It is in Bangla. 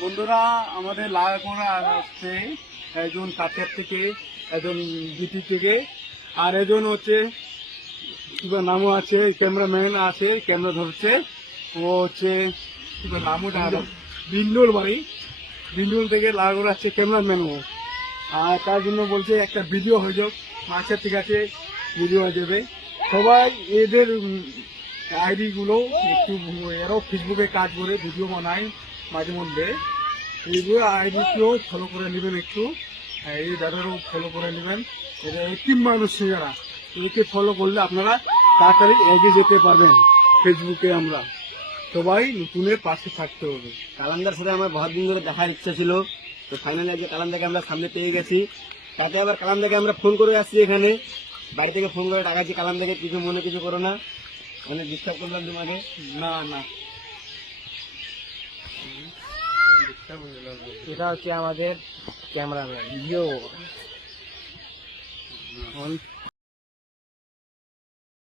বন্ধুরা আমাদের লাগাকোড়া আসছে একজন কাছের থেকে, একজন বিটি থেকে, আর একজন হচ্ছে নামও আছে, ক্যামেরাম্যান আছে, ক্যামেরা ধরছে। ও হচ্ছে নামটা বিন্দুল বাড়ি, বিন্দুল থেকে লাগাকোড়া আসছে ক্যামেরাম্যান ও। আর তার জন্য বলছে একটা ভিডিও হয়ে যাক। আচ্ছা ঠিক আছে, ভিডিও হয়ে যাবে। সবাই এদের আইডি গুলো একটু, এরাও ফেসবুকে কাজ করে ভিডিও বানায় মাঝে মধ্যে, এইগুলো আইডিকেও ফলো করে নেবেন একটু, এই দাদারও ফলো করে নেবেন। এটা একটি মানুষ যারা একে ফলো করলে আপনারা তাড়াতাড়ি এগিয়ে যেতে পারবেন। ফেসবুকে আমরা সবাই নতুনের পাশে থাকতে হবে। কালান্দার সাথে আমার বহুত দিন ধরে দেখার ইচ্ছা ছিল, তো ফাইনালি আজকে কালান্দাকে আমরা সামনে পেয়ে গেছি। তাতে আবার কালান্দাকে আমরা ফোন করে আসছি, এখানে বাড়ি থেকে ফোন করে ডাকাচ্ছি। কালান্দাকে কিছু মনে কিছু করো না, অনেক ডিস্টার্ব করলাম তোমাকে। না না, এটা হচ্ছে আমাদের ক্যামেরাম্যান।